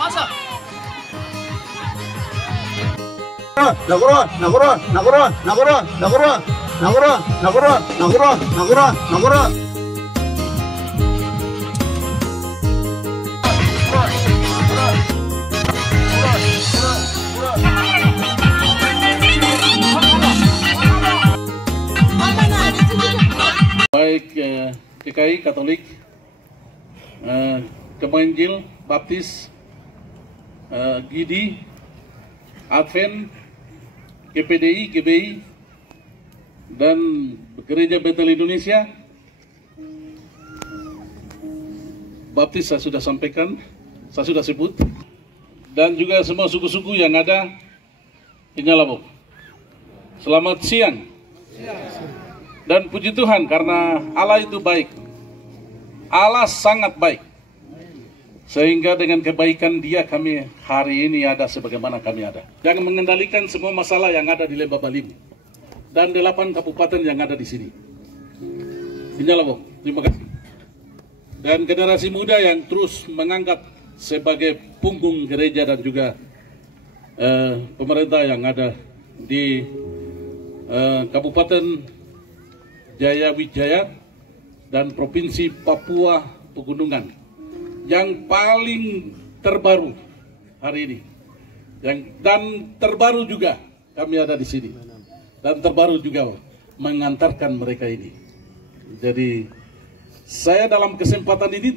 Masa? Nagura. Baik GKI Katolik, Kemenjil, Baptis, Gidi, Advent, GPDI, GBI, dan Gereja Betel Indonesia. Baptis saya sudah sampaikan, saya sudah sebut, dan juga semua suku-suku yang ada di Nyalabok. Selamat siang. Dan puji Tuhan karena Allah itu baik. Allah sangat baik. Sehingga dengan kebaikan Dia kami hari ini ada sebagaimana kami ada. Yang mengendalikan semua masalah yang ada di Lembah Balim dan 8 kabupaten yang ada di sini. Nyalabok, terima kasih. Dan generasi muda yang terus mengangkat sebagai punggung gereja dan juga pemerintah yang ada di Kabupaten Jaya Wijaya dan Provinsi Papua Pegunungan yang paling terbaru hari ini, dan terbaru juga kami ada di sini, dan terbaru juga mengantarkan mereka ini. Jadi saya dalam kesempatan ini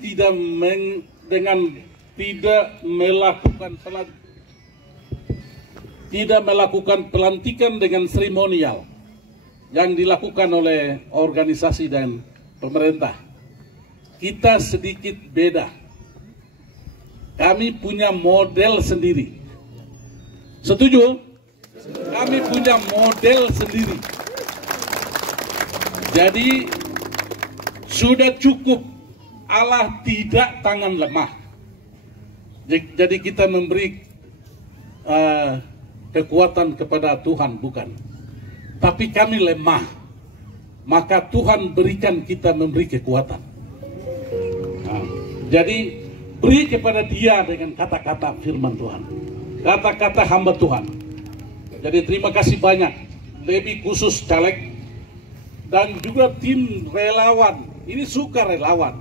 tidak melakukan pelantikan dengan seremonial yang dilakukan oleh organisasi dan pemerintah. Kita sedikit beda. Kami punya model sendiri. Setuju? Kami punya model sendiri. Jadi sudah cukup. Allah tidak tangan lemah. Jadi kita memberi kekuatan kepada Tuhan, bukan. Tapi kami lemah, maka Tuhan berikan kita memberi kekuatan. Nah, jadi beri kepada Dia dengan kata-kata firman Tuhan, kata-kata hamba Tuhan. Jadi terima kasih banyak, lebih khusus caleg dan juga tim relawan. Ini suka relawan.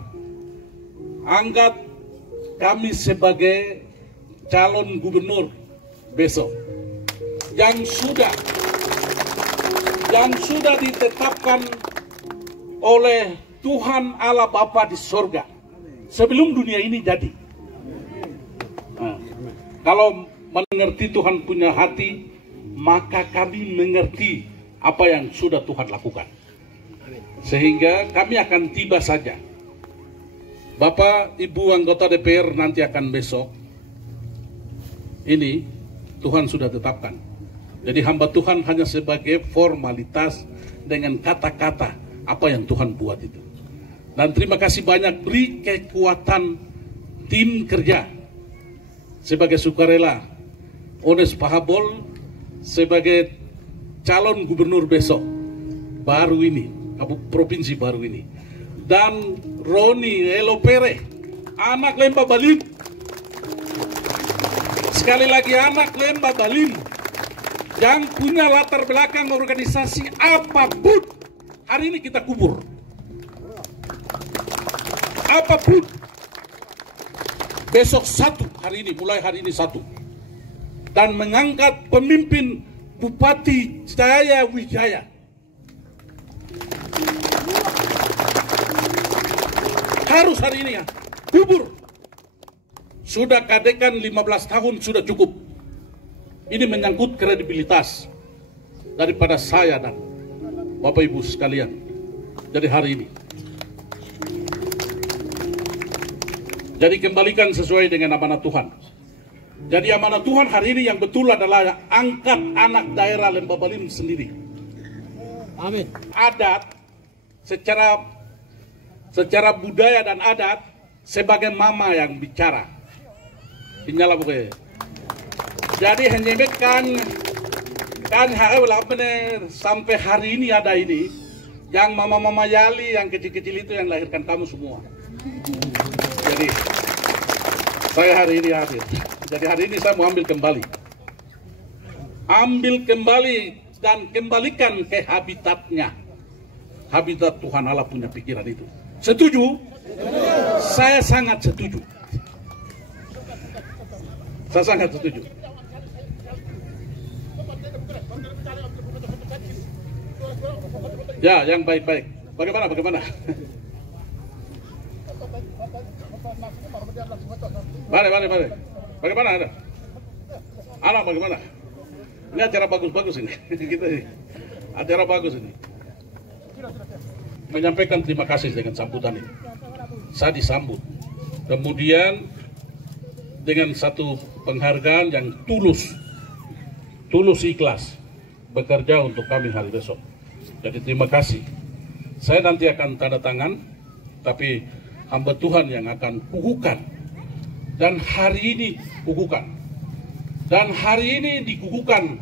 Anggap kami sebagai calon gubernur besok yang sudah ditetapkan oleh Tuhan Allah Bapa di sorga sebelum dunia ini jadi. Nah, kalau mengerti Tuhan punya hati, maka kami mengerti apa yang sudah Tuhan lakukan. Sehingga kami akan tiba saja. Bapak, Ibu anggota DPR nanti akan besok. Ini Tuhan sudah tetapkan. Jadi hamba Tuhan hanya sebagai formalitas dengan kata-kata apa yang Tuhan buat itu. Dan terima kasih banyak, beri kekuatan tim kerja sebagai sukarela. Ones Pahabol sebagai calon gubernur besok baru ini, provinsi baru ini. Dan Roni Elopere, anak Lembah Balim. Sekali lagi anak Lembah Balim. Yang punya latar belakang organisasi apapun, hari ini kita kubur. Apapun. Besok satu, hari ini, mulai hari ini satu. Dan mengangkat pemimpin Bupati Jaya Wijaya. Harus hari ini ya, kubur. Sudah kadekan 15 tahun, sudah cukup. Ini menyangkut kredibilitas daripada saya dan Bapak Ibu sekalian. Jadi hari ini. Jadi kembalikan sesuai dengan amanat Tuhan. Jadi amanat Tuhan hari ini yang betul adalah angkat anak daerah Lembah Balim sendiri. Amin. Adat secara budaya dan adat sebagai mama yang bicara. Tinggal apa? Jadi hanya kan sampai hari ini ada ini yang mama-mama Yali yang kecil-kecil itu yang lahirkan kamu semua. Jadi saya hari ini hadir. Jadi hari ini saya mau ambil kembali. Ambil kembali dan kembalikan ke habitatnya. Habitat Tuhan Allah punya pikiran itu. Setuju? Saya sangat setuju. Saya sangat setuju. Ya, yang baik-baik. Bagaimana? Bagaimana ada? Anak bagaimana? Ini acara bagus-bagus ini. Kita ini. Acara bagus ini. Menyampaikan terima kasih dengan sambutan ini. Saya disambut. Kemudian dengan satu penghargaan yang tulus ikhlas bekerja untuk kami hari besok. Jadi terima kasih. Saya nanti akan tanda tangan, tapi hamba Tuhan yang akan kukuhkan. Dan hari ini kukuhkan. Dan hari ini dikukuhkan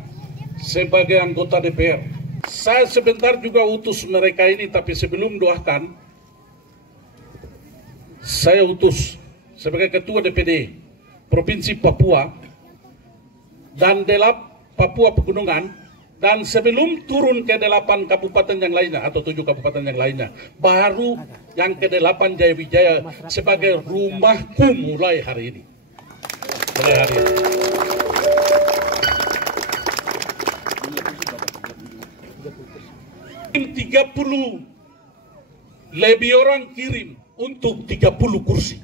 sebagai anggota DPR. Saya sebentar juga utus mereka ini, tapi sebelum doakan, saya utus sebagai Ketua DPD Provinsi Papua dan Papua Pegunungan, dan sebelum turun ke 8 kabupaten yang lainnya atau 7 kabupaten yang lainnya, baru yang ke-8 Jayawijaya sebagai rumahku mulai hari ini. Mulai hari ini. Tim 30 lebih orang kirim untuk 30 kursi.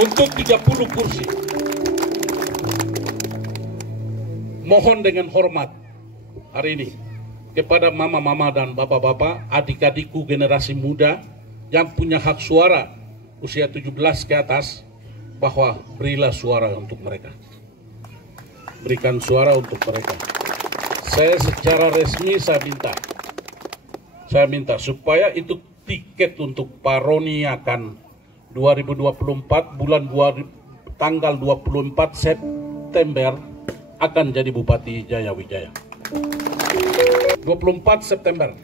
Untuk 30 kursi. Mohon dengan hormat hari ini kepada mama-mama dan bapak-bapak, adik-adikku generasi muda yang punya hak suara usia 17 ke atas, bahwa berilah suara untuk mereka. Berikan suara untuk mereka. Saya secara resmi saya minta supaya itu tiket untuk Pak Roni akan 2024 tanggal 24 September akan jadi Bupati Jayawijaya. 24 September.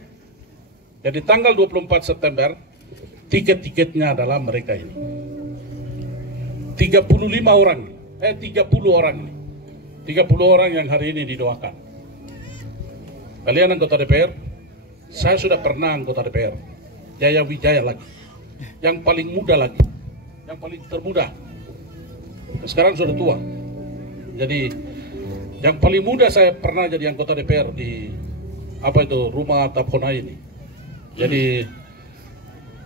Jadi tanggal 24 September tiket-tiketnya adalah mereka ini. 30 orang ini. 30 orang yang hari ini didoakan. Kalian anggota DPR, saya sudah pernah anggota DPR, Jayawijaya lagi, yang paling muda lagi, yang paling termuda. Sekarang sudah tua. Jadi yang paling muda saya pernah jadi anggota DPR di Rumah Tapona ini. Jadi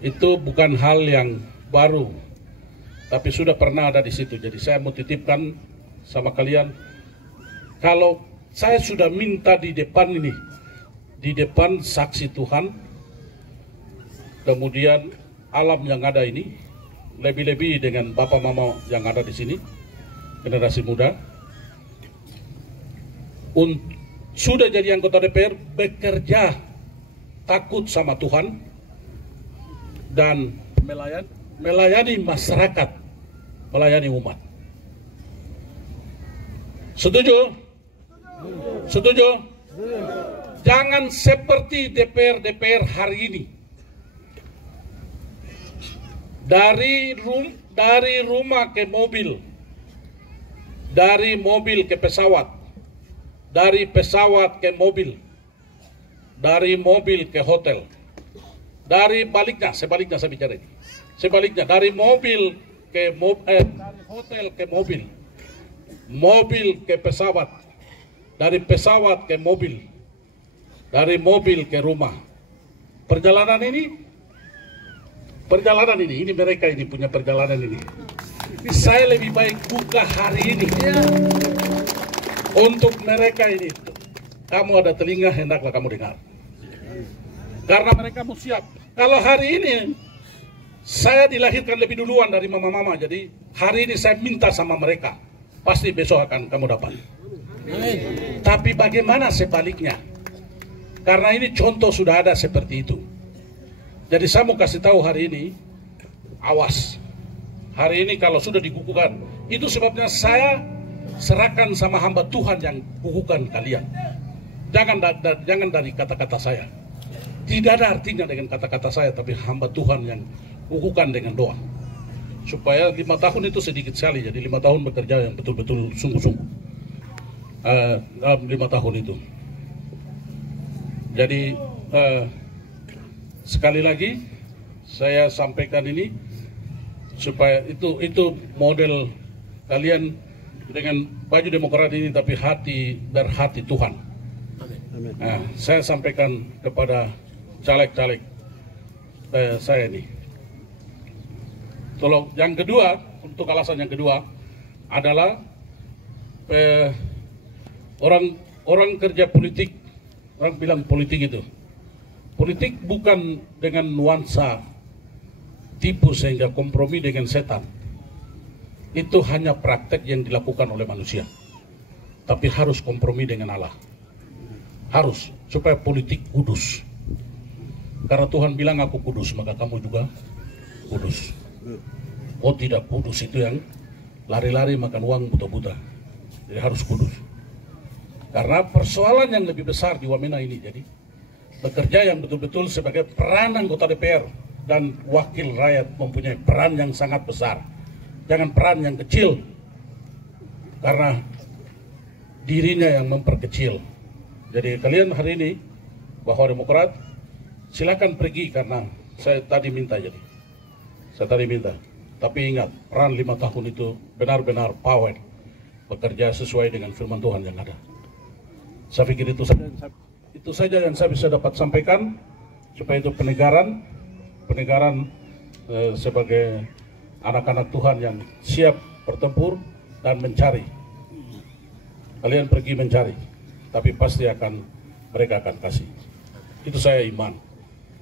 itu bukan hal yang baru, tapi sudah pernah ada di situ. Jadi saya mau titipkan sama kalian, kalau saya sudah minta di depan ini, di depan saksi Tuhan, kemudian alam yang ada ini, lebih-lebih dengan bapak mama yang ada di sini, generasi muda, sudah jadi anggota DPR, bekerja takut sama Tuhan dan melayani masyarakat, melayani umat. Setuju? Setuju? Jangan seperti DPR hari ini. Dari rumah ke mobil, dari mobil ke pesawat, dari pesawat ke mobil, dari mobil ke hotel, sebaliknya saya bicara ini. Sebaliknya dari mobil ke dari hotel ke mobil, mobil ke pesawat, dari pesawat ke mobil, dari mobil ke rumah. Perjalanan ini mereka ini punya perjalanan ini. Saya lebih baik buka hari ini untuk mereka ini. Kamu ada telinga, hendaklah kamu dengar. Karena mereka mau siap. Kalau hari ini saya dilahirkan lebih duluan dari mama-mama, jadi hari ini saya minta sama mereka, pasti besok akan kamu dapat. Tapi bagaimana sebaliknya? Karena ini contoh sudah ada seperti itu. Jadi saya mau kasih tahu hari ini, awas. Hari ini kalau sudah dikukuhkan, itu sebabnya saya serahkan sama hamba Tuhan yang kukuhkan kalian. Jangan dari kata-kata saya. Tidak ada artinya dengan kata-kata saya, tapi hamba Tuhan yang kukuhkan dengan doa. supaya 5 tahun itu sedikit sekali, jadi 5 tahun bekerja yang betul-betul sungguh-sungguh dalam 5 tahun itu. Jadi sekali lagi saya sampaikan ini supaya itu model kalian dengan baju Demokrat ini, tapi hati berhati Tuhan. Nah, saya sampaikan kepada caleg-caleg saya ini. Tolong, yang kedua, untuk alasan yang kedua adalah orang kerja politik, orang bilang politik itu, politik bukan dengan nuansa tipu sehingga kompromi dengan setan. Itu hanya praktek yang dilakukan oleh manusia. Tapi harus kompromi dengan Allah. Harus, supaya politik kudus. Karena Tuhan bilang aku kudus, maka kamu juga kudus. Oh tidak, kudus itu yang lari-lari makan uang buta-buta. Jadi harus kudus. Karena persoalan yang lebih besar di Wamena ini, jadi bekerja yang betul-betul sebagai peran anggota DPR dan wakil rakyat mempunyai peran yang sangat besar. Jangan peran yang kecil, karena dirinya yang memperkecil. Jadi kalian hari ini, bahwa Demokrat, silakan pergi karena saya tadi minta jadi. Saya tadi minta. Tapi ingat, peran 5 tahun itu benar-benar power. Bekerja sesuai dengan firman Tuhan yang ada. Saya pikir itu saja yang saya bisa dapat sampaikan, supaya itu penegaran sebagai anak-anak Tuhan yang siap bertempur dan mencari. Kalian pergi mencari, tapi pasti mereka akan kasih. Itu saya iman,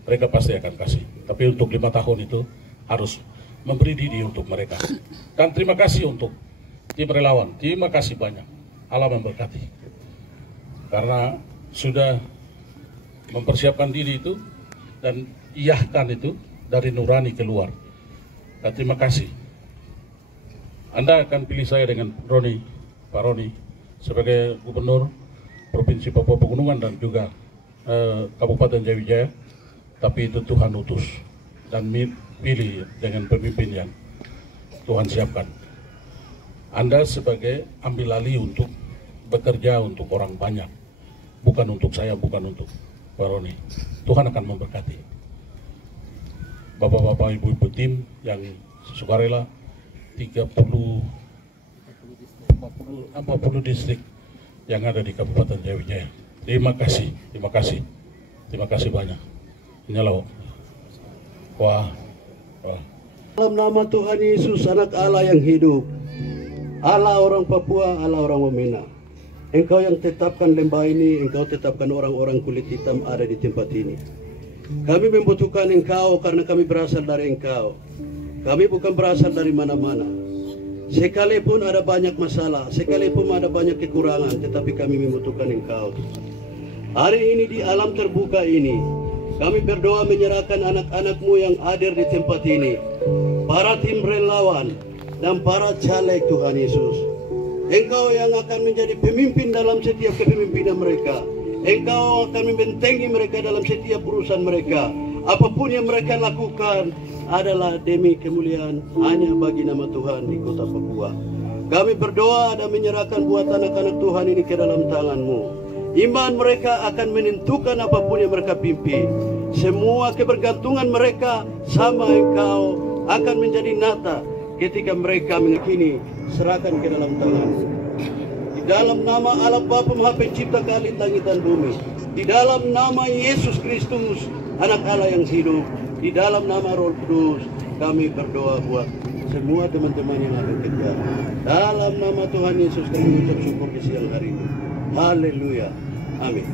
mereka pasti akan kasih. Tapi untuk 5 tahun itu harus memberi diri untuk mereka. Dan terima kasih untuk tim relawan, terima kasih banyak. Allah memberkati. Karena sudah mempersiapkan diri itu dan iyahkan itu dari nurani keluar. Dan terima kasih. Anda akan pilih saya dengan Pak Roni sebagai Gubernur Provinsi Papua Pegunungan dan juga Kabupaten Jayawijaya. Tapi itu Tuhan utus dan pilih dengan pemimpin yang Tuhan siapkan. Anda sebagai ambil alih untuk bekerja untuk orang banyak, bukan untuk saya, bukan untuk Pak Roni. Tuhan akan memberkati. Bapak-bapak, ibu-ibu tim yang sukarela 40 distrik yang ada di Kabupaten Jayawijaya. Terima kasih banyak. Inyalah. Wah. Dalam nama Tuhan Yesus, Anak Allah yang hidup, Allah orang Papua, Allah orang Wamena, Engkau yang tetapkan lembah ini, Engkau tetapkan orang-orang kulit hitam ada di tempat ini. Kami membutuhkan Engkau karena kami berasal dari Engkau. Kami bukan berasal dari mana-mana. Sekalipun ada banyak masalah, sekalipun ada banyak kekurangan, tetapi kami membutuhkan Engkau. Hari ini di alam terbuka ini, kami berdoa menyerahkan anak-anak-Mu yang hadir di tempat ini, para tim relawan dan para caleg Tuhan Yesus. Engkau yang akan menjadi pemimpin dalam setiap kepemimpinan mereka. Engkau akan membentengi mereka dalam setiap urusan mereka. Apapun yang mereka lakukan adalah demi kemuliaan hanya bagi nama Tuhan di kota Papua. Kami berdoa dan menyerahkan buat anak-anak Tuhan ini ke dalam tangan-Mu. Iman mereka akan menentukan apapun yang mereka pimpin. Semua kebergantungan mereka sama Engkau akan menjadi nyata ketika mereka meyakini serahkan ke dalam tangan-Mu. Di dalam nama Allah Bapa Maha Pencipta langit dan bumi, di dalam nama Yesus Kristus, Anak Allah yang hidup, di dalam nama Roh Kudus, kami berdoa buat semua teman-teman yang akan kerja. Dalam nama Tuhan Yesus kami mengucap syukur di siang hari ini. Haleluya. Amin.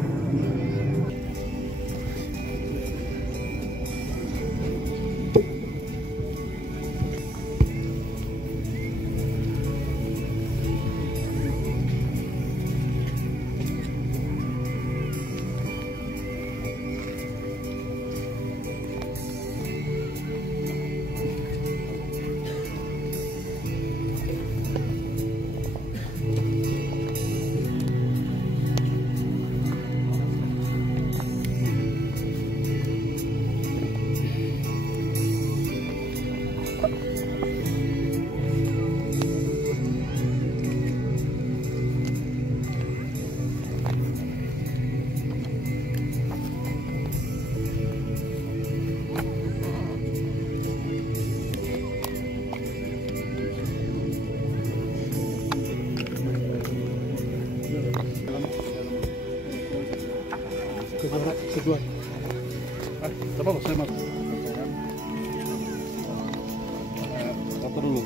Kedua. Coba saya masuk. Foto dulu.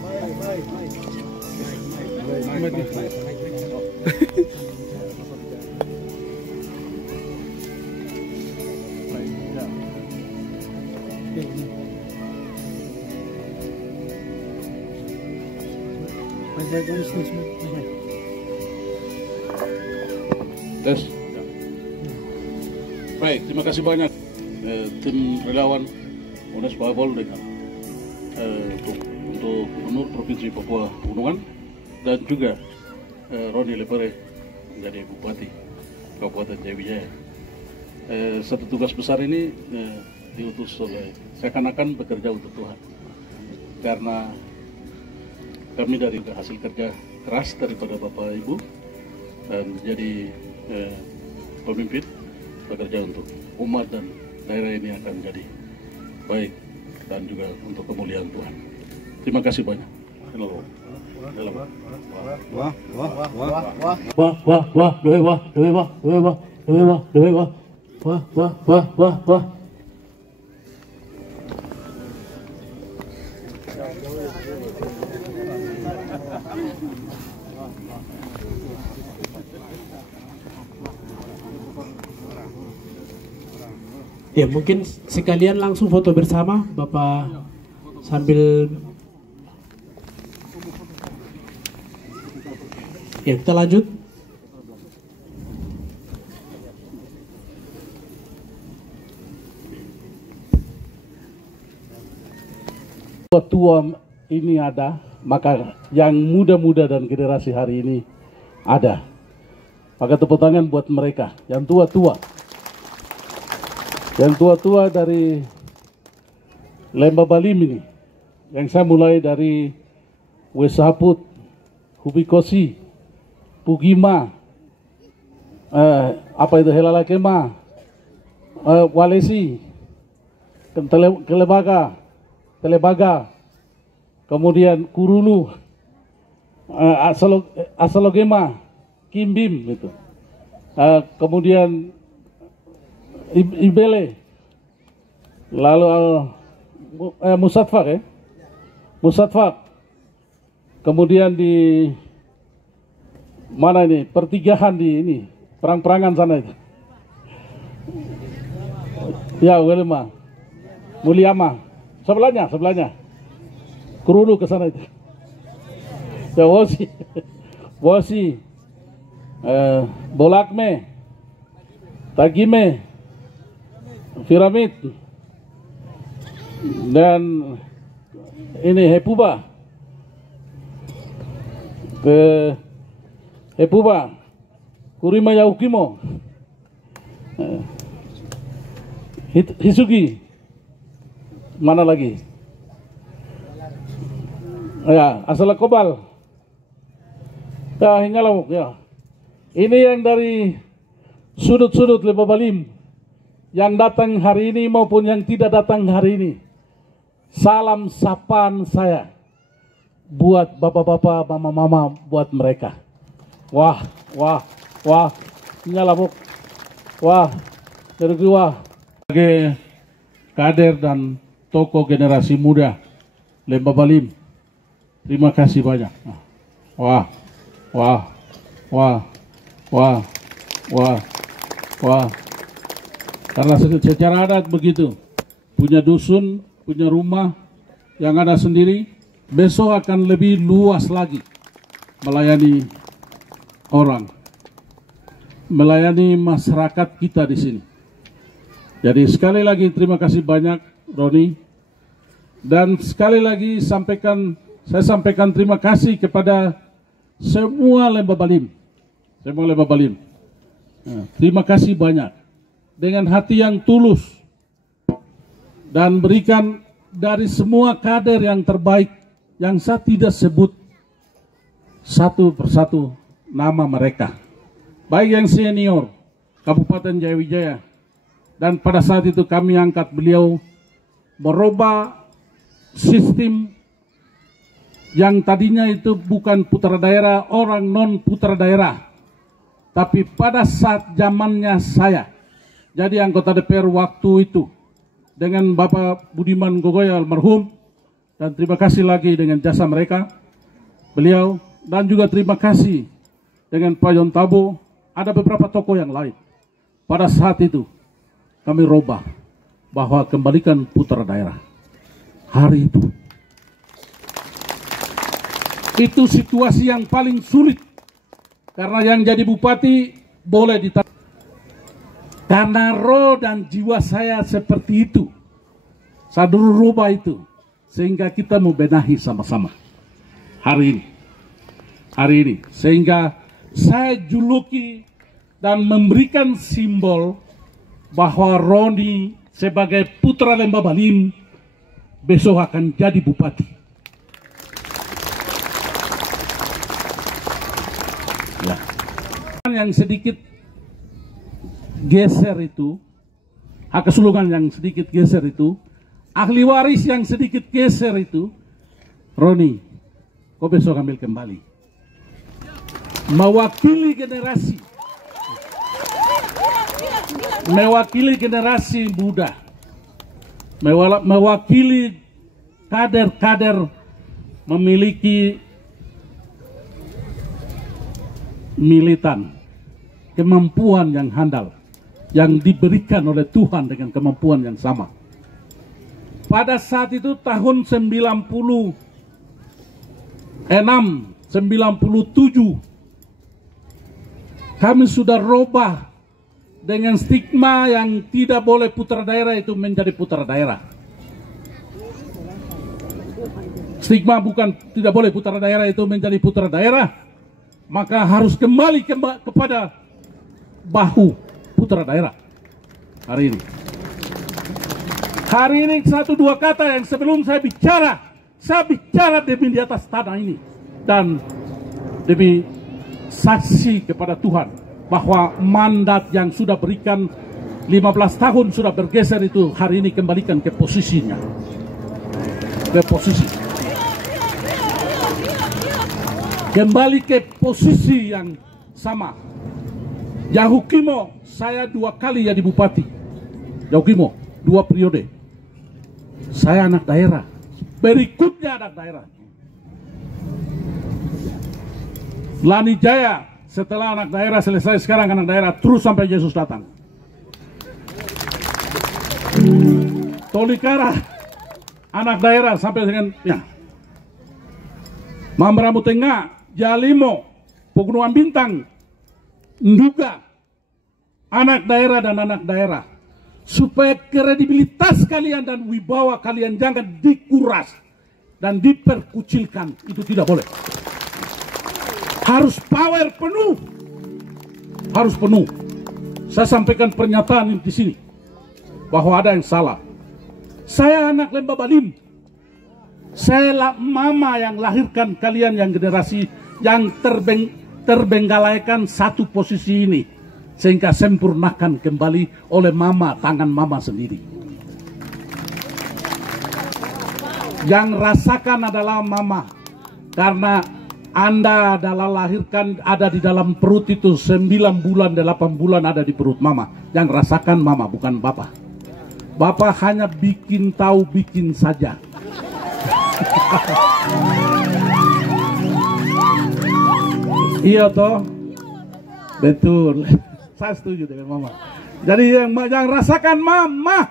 Tes. Baik, terima kasih banyak tim relawan UNES Babol dengan untuk Gubernur Provinsi Papua Pegunungan dan juga Roni Lepere menjadi Bupati Kabupaten Jayabijaya. Satu tugas besar ini diutus oleh seakan-akan bekerja untuk Tuhan, karena kami dari hasil kerja keras daripada Bapak Ibu dan menjadi pemimpin bekerja untuk umat dan daerah ini akan jadi baik dan juga untuk kemuliaan Tuhan. Terima kasih banyak. Halo. Wah. Ya, mungkin sekalian langsung foto bersama, Bapak, sambil ya, kita lanjut. Tua ini ada, maka yang muda-muda dan generasi hari ini ada. Maka tepuk tangan buat mereka, yang tua-tua. Yang tua-tua dari Lembah Balim ini, yang saya mulai dari Wesaput, Hubikosi, Pugima, Helalakema, Walesi, Telebaga, kemudian Kurulu, Asalogema, Kimbim, gitu. Kemudian Ibele, lalu Musatfak, Musatfak, kemudian di mana ini pertigahan di ini perang-perangan sana itu, ya Welema, Mulyama, sebelahnya, Kurulu ke sana itu, ya Wosi, Bolakme, Tagime, Piramid, dan ini Hepuba, ke Hepuba, Kurima Yaukimo, Hisugi, mana lagi? Ya, Asalakobal, ya Hingalawuk, ya. Ini yang dari sudut-sudut Lembah Balim yang datang hari ini maupun yang tidak datang hari ini. Salam sapaan saya buat bapak-bapak, mama-mama, buat mereka. Wah, Nyalabuk, wah, kedua sebagai kader dan tokoh generasi muda Lembah Balim. Terima kasih banyak. Wah. Karena secara adat begitu, punya dusun, punya rumah yang ada sendiri, besok akan lebih luas lagi melayani orang, melayani masyarakat kita di sini. Jadi sekali lagi terima kasih banyak Roni, dan sekali lagi saya sampaikan terima kasih kepada semua Lembah Balim, terima kasih banyak. Dengan hati yang tulus dan berikan dari semua kader yang terbaik yang saya tidak sebut satu persatu nama mereka, baik yang senior Kabupaten Jayabijaya, dan pada saat itu kami angkat beliau merubah sistem yang tadinya itu bukan putra daerah, orang non putra daerah, tapi pada saat zamannya saya, jadi anggota DPR waktu itu dengan Bapak Budiman Gogoy almarhum, dan terima kasih lagi dengan jasa mereka, beliau, dan juga terima kasih dengan Pak Yon Tabo, ada beberapa tokoh yang lain. Pada saat itu kami robah bahwa kembalikan putra daerah. Hari itu situasi yang paling sulit, karena yang jadi bupati boleh ditarik. Karena roh dan jiwa saya seperti itu, saya dulu rubah itu, sehingga kita mau benahi sama-sama hari ini, sehingga saya juluki dan memberikan simbol bahwa Roni sebagai putra Lembah Baliem besok akan jadi bupati. Ya. Yang sedikit geser itu, hak kesulungan yang sedikit geser itu, ahli waris yang sedikit geser itu, Roni, kau besok ambil kembali. Mewakili generasi muda, mewakili kader-kader memiliki militan, kemampuan yang handal, yang diberikan oleh Tuhan dengan kemampuan yang sama. Pada saat itu tahun 96, 97, kami sudah robah dengan stigma yang tidak boleh putra daerah itu menjadi putra daerah. Stigma bukan tidak boleh putra daerah itu menjadi putra daerah, maka harus kembali kepada bahu putra daerah. Hari ini satu dua kata yang sebelum saya bicara demi di atas tanah ini, dan demi saksi kepada Tuhan bahwa mandat yang sudah berikan 15 tahun sudah bergeser itu hari ini kembalikan ke posisinya, ke posisi, kembali ke posisi yang sama. Yahukimo, saya 2 kali jadi bupati. Yahukimo 2 periode. Saya anak daerah, berikutnya anak daerah. Lani Jaya, setelah anak daerah selesai, sekarang anak daerah terus sampai Yesus datang. Tolikara, anak daerah sampai dengan ya. Mambramu Tengah, Jalimo, Pegunungan Bintang, Nduga, anak daerah dan anak daerah. Supaya kredibilitas kalian dan wibawa kalian jangan dikuras dan diperkucilkan, itu tidak boleh. Harus power penuh, harus penuh. Saya sampaikan pernyataan di sini bahwa ada yang salah. Saya anak Lembah Baliem. Saya mama yang lahirkan kalian yang generasi yang terbenggalaikan satu posisi ini, sehingga sempurnakan kembali oleh mama, tangan mama sendiri. Yang rasakan adalah mama, karena Anda adalah lahirkan ada di dalam perut itu 9 bulan, 8 bulan ada di perut mama. Yang rasakan mama, bukan bapak. Bapak hanya bikin tahu, bikin saja. Iya toh? Betul. Saya setuju dengan mama. Jadi yang rasakan mama.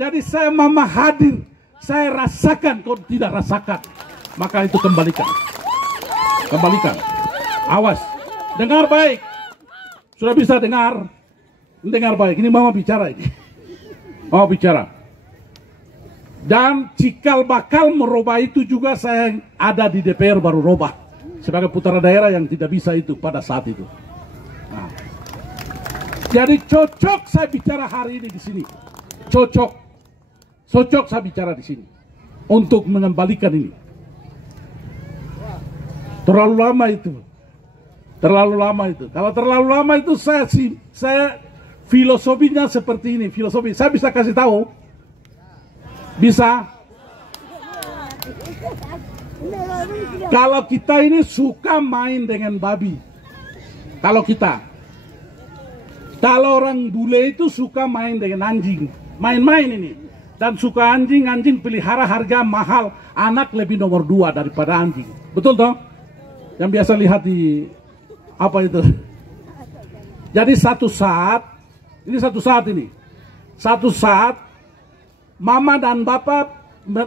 Jadi saya mama hadir. Saya rasakan, kau tidak rasakan. Maka itu kembalikan. Kembalikan. Awas. Dengar baik. Sudah bisa dengar? Dengar baik. Ini mama bicara ini. Mama bicara. Dan cikal bakal merubah itu juga saya ada di DPR baru robah. Sebagai putra daerah yang tidak bisa itu pada saat itu. Nah. Jadi cocok saya bicara hari ini di sini. Cocok saya bicara di sini untuk mengembalikan ini. Terlalu lama itu. Kalau terlalu lama itu saya filosofinya seperti ini. Filosofi saya bisa kasih tahu. Bisa. Kalau kita ini suka main dengan babi. Kalau kita Kalau orang bule itu suka main dengan anjing, main-main ini. Dan suka anjing pelihara harga mahal, anak lebih nomor 2 daripada anjing. Betul toh? Yang biasa lihat di apa itu. Jadi satu saat mama dan bapak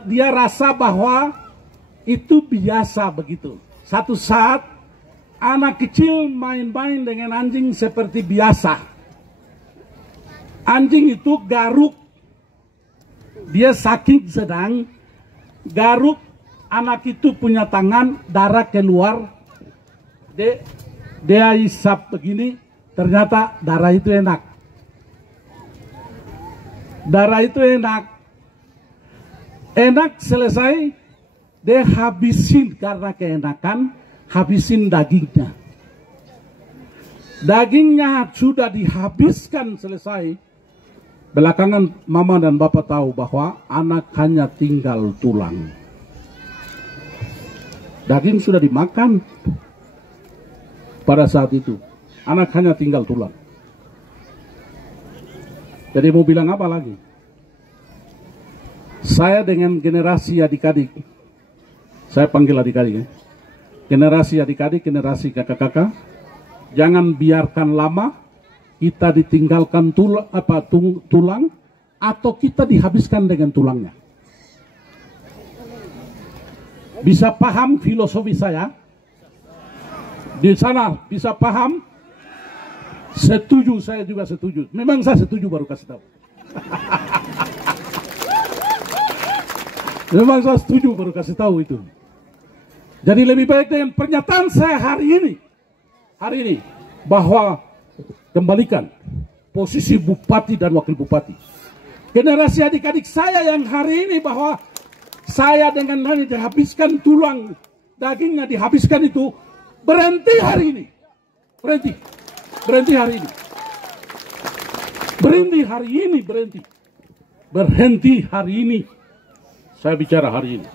dia rasa bahwa itu biasa begitu. Satu saat anak kecil main-main dengan anjing seperti biasa. Anjing itu garuk, dia saking sedang garuk, anak itu punya tangan, darah keluar, dia hisap begini, ternyata darah itu enak. Darah itu enak selesai, dia habisin karena keenakan, habisin dagingnya. Dagingnya sudah dihabiskan selesai. Belakangan mama dan bapak tahu bahwa anak hanya tinggal tulang. Daging sudah dimakan pada saat itu. Anak hanya tinggal tulang. Jadi mau bilang apa lagi? Saya dengan generasi adik-adik, saya panggil adik-adik ya. Generasi adik-adik, generasi kakak-kakak, jangan biarkan lama kita ditinggalkan tulang atau kita dihabiskan dengan tulangnya. Bisa paham filosofi saya? Di sana bisa paham? Setuju, saya juga setuju. Memang saya setuju baru kasih tahu. Memang saya setuju baru kasih tahu itu. Jadi lebih baik dengan pernyataan saya hari ini bahwa kembalikan posisi bupati dan wakil bupati. Generasi adik-adik saya yang hari ini bahwa saya dengan hanya dihabiskan tulang, dagingnya dihabiskan itu, berhenti hari ini. Berhenti hari ini. Berhenti hari ini. Saya bicara hari ini.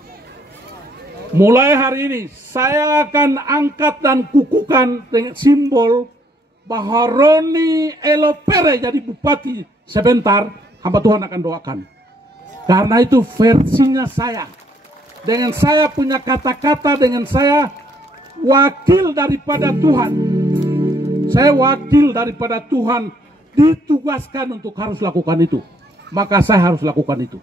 Mulai hari ini saya akan angkat dan kukukan dengan simbol bahwa Roni Elopere jadi bupati sebentar, hamba Tuhan akan doakan. Karena itu versinya saya. Dengan saya punya kata-kata, dengan saya wakil daripada Tuhan. Saya wakil daripada Tuhan, ditugaskan untuk harus lakukan itu. Maka saya harus lakukan itu.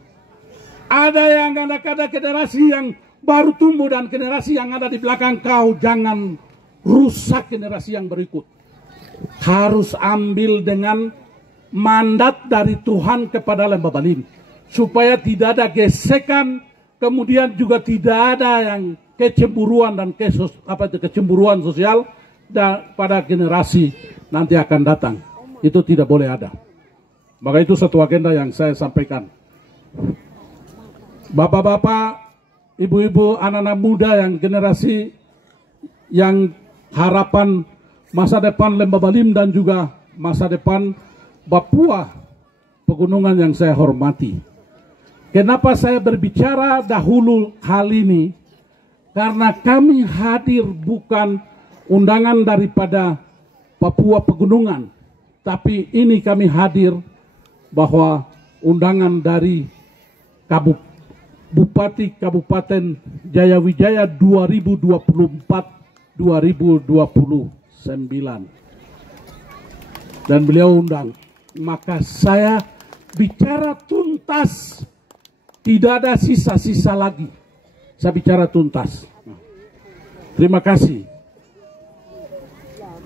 Ada yang ada generasi yang baru tumbuh dan generasi yang ada di belakang kau, jangan rusak generasi yang berikut. Harus ambil dengan mandat dari Tuhan kepada Lembah Balim, supaya tidak ada gesekan, kemudian juga tidak ada yang kecemburuan dan kecemburuan sosial pada generasi nanti akan datang. Itu tidak boleh ada. Maka itu satu agenda yang saya sampaikan. Bapak-bapak, ibu-ibu, anak-anak muda yang generasi yang harapan masa depan Lembah Balim dan juga masa depan Papua Pegunungan yang saya hormati. Kenapa saya berbicara dahulu hal ini? Karena kami hadir bukan undangan daripada Papua Pegunungan, tapi ini kami hadir bahwa undangan dari Bupati Kabupaten Jayawijaya 2024-2029. Dan beliau undang. Maka saya bicara tuntas. Tidak ada sisa-sisa lagi. Saya bicara tuntas. Terima kasih.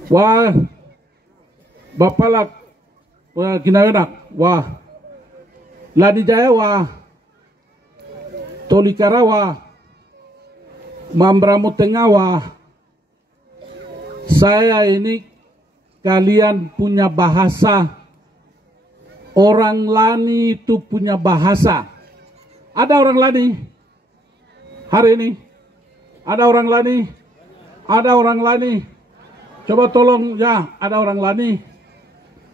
Wah, Bapak Lak, wah Ginawenak, wah Ladi Jaya, wah Tolikara, wah Mambramu Tengah, wah. Saya ini kalian punya bahasa. Orang Lani itu punya bahasa. Ada orang Lani hari ini? Ada orang Lani? Ada orang Lani? Coba tolong ya, ada orang Lani.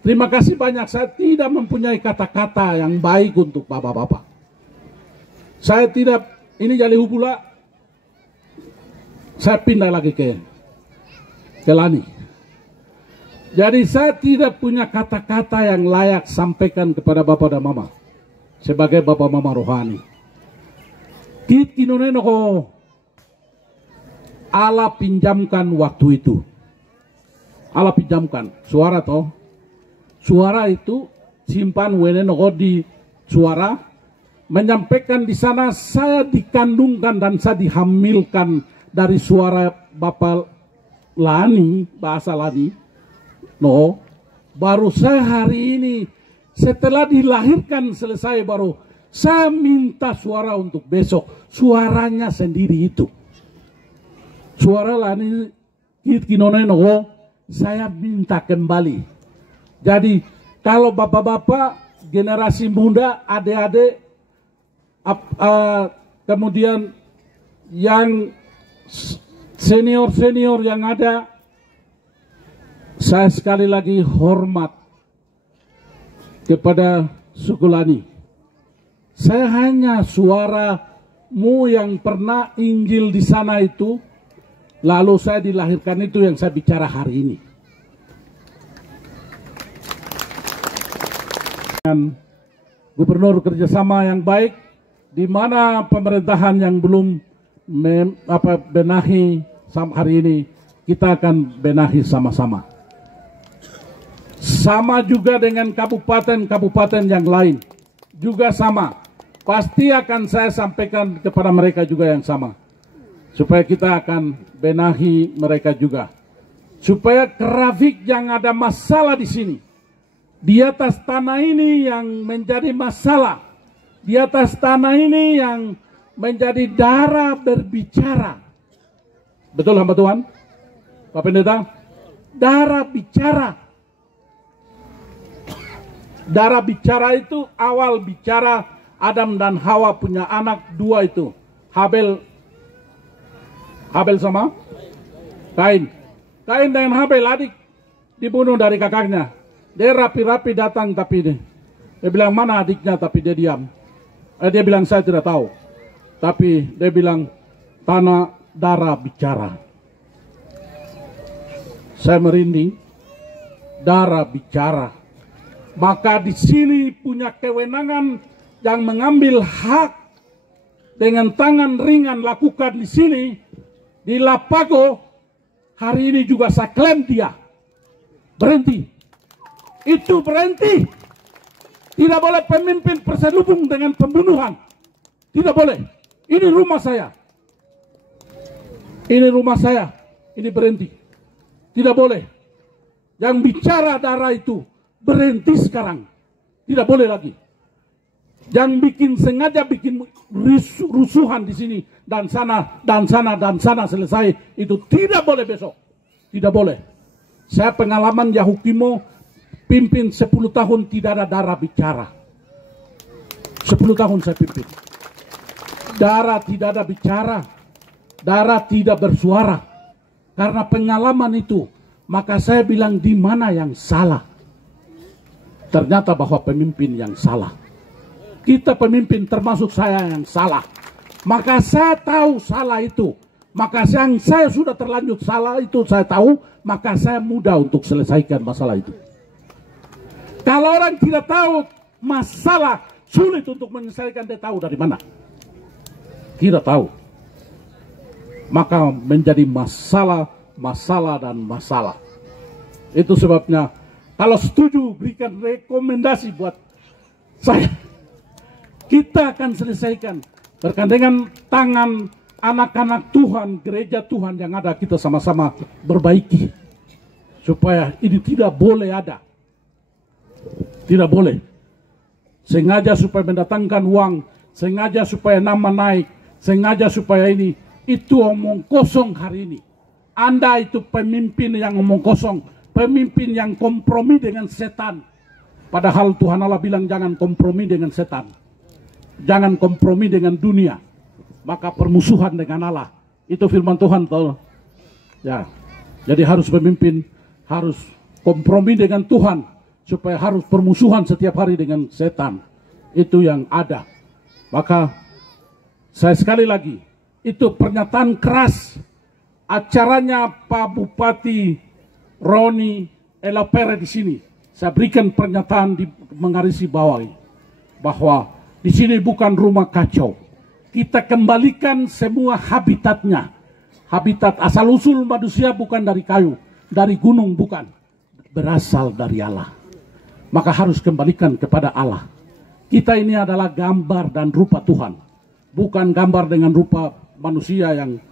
Terima kasih banyak. Saya tidak mempunyai kata-kata yang baik untuk bapak-bapak. Saya tidak, ini Jalihu pula. Saya pindah lagi ke Lani. Jadi saya tidak punya kata-kata yang layak sampaikan kepada Bapak dan Mama sebagai Bapak Mama rohani. Kit kinoneno ko Allah pinjamkan waktu itu. Allah pinjamkan suara toh. Suara itu simpan weneno ko di suara, menyampaikan di sana saya dikandungkan dan saya dihamilkan dari suara Bapak Lani, bahasa Lani. No, baru saya hari ini setelah dilahirkan selesai baru saya minta suara untuk besok. Suaranya sendiri itu. Suara Lani kinoneno saya minta kembali. Jadi kalau bapak-bapak, generasi muda, adik-adik, kemudian yang senior-senior yang ada, saya sekali lagi hormat kepada suku Lani. Saya hanya suaramu yang pernah Injil di sana itu, lalu saya dilahirkan itu yang saya bicara hari ini. Dengan gubernur kerjasama yang baik, di mana pemerintahan yang belum benahi hari ini, kita akan benahi sama-sama. Sama juga dengan kabupaten-kabupaten yang lain, juga sama. Pasti akan saya sampaikan kepada mereka juga yang sama. Supaya kita akan benahi mereka juga. Supaya trafik yang ada masalah di sini, di atas tanah ini yang menjadi masalah, di atas tanah ini yang menjadi darah berbicara. Betul hamba Tuhan? Pak Pendeta? Darah bicara. Darah bicara itu awal bicara Adam dan Hawa punya anak dua itu. Habel sama Kain. Kain dengan Habel adik dibunuh dari kakaknya. Dia rapi-rapi datang tapi dia bilang mana adiknya, tapi dia diam. Dia bilang saya tidak tahu. Tapi dia bilang tanah darah bicara. Saya merinding. Darah bicara. Maka di sini punya kewenangan yang mengambil hak dengan tangan ringan lakukan di sini, di Lapago. Hari ini juga saya klaim dia berhenti. Itu berhenti. Tidak boleh pemimpin berselubung dengan pembunuhan. Tidak boleh. Ini rumah saya. Ini rumah saya. Ini berhenti. Tidak boleh. Yang bicara darah itu berhenti sekarang. Tidak boleh lagi. Yang sengaja bikin rusuhan di sini dan sana dan sana dan sana selesai, itu tidak boleh besok. Tidak boleh. Saya pengalaman Yahukimo pimpin 10 tahun tidak ada darah bicara. 10 tahun saya pimpin. Darah tidak ada bicara. Darah tidak bersuara. Karena pengalaman itu, maka saya bilang di mana yang salah. Ternyata bahwa pemimpin yang salah. Kita pemimpin termasuk saya yang salah. Maka saya tahu salah itu. Maka yang saya sudah terlanjur salah itu saya tahu. Maka saya mudah untuk selesaikan masalah itu. Kalau orang tidak tahu masalah, sulit untuk menyelesaikan. Dia tahu dari mana. Tidak tahu. Maka menjadi masalah, masalah dan masalah. Itu sebabnya kalau setuju berikan rekomendasi buat saya. Kita akan selesaikan bergandengan tangan anak-anak Tuhan, gereja Tuhan yang ada, kita sama-sama berbaiki. Supaya ini tidak boleh ada. Tidak boleh. Sengaja supaya mendatangkan uang, sengaja supaya nama naik, sengaja supaya ini. Itu omong kosong hari ini. Anda itu pemimpin yang omong kosong. Pemimpin yang kompromi dengan setan. Padahal Tuhan Allah bilang jangan kompromi dengan setan. Jangan kompromi dengan dunia. Maka permusuhan dengan Allah. Itu firman Tuhan toh. Ya. Jadi harus pemimpin harus kompromi dengan Tuhan. Supaya harus permusuhan setiap hari dengan setan. Itu yang ada. Maka saya sekali lagi, itu pernyataan keras. Acaranya Pak Bupati Roni elopere di sini. Saya berikan pernyataan di mengarisi bawahi bahwa di sini bukan rumah kacau. Kita kembalikan semua habitatnya. Habitat asal-usul manusia bukan dari kayu, dari gunung bukan. Berasal dari Allah. Maka harus kembalikan kepada Allah. Kita ini adalah gambar dan rupa Tuhan. Bukan gambar dengan rupa manusia yang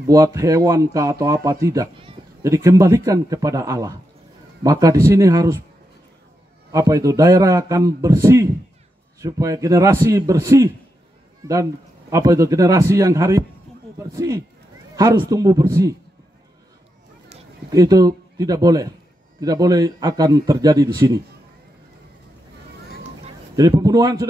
buat hewan kah atau apa, tidak. Jadi kembalikan kepada Allah. Maka di sini harus daerah akan bersih supaya generasi bersih dan generasi yang hari tumbuh bersih harus tumbuh bersih. Itu tidak boleh akan terjadi di sini. Jadi pembunuhan sudah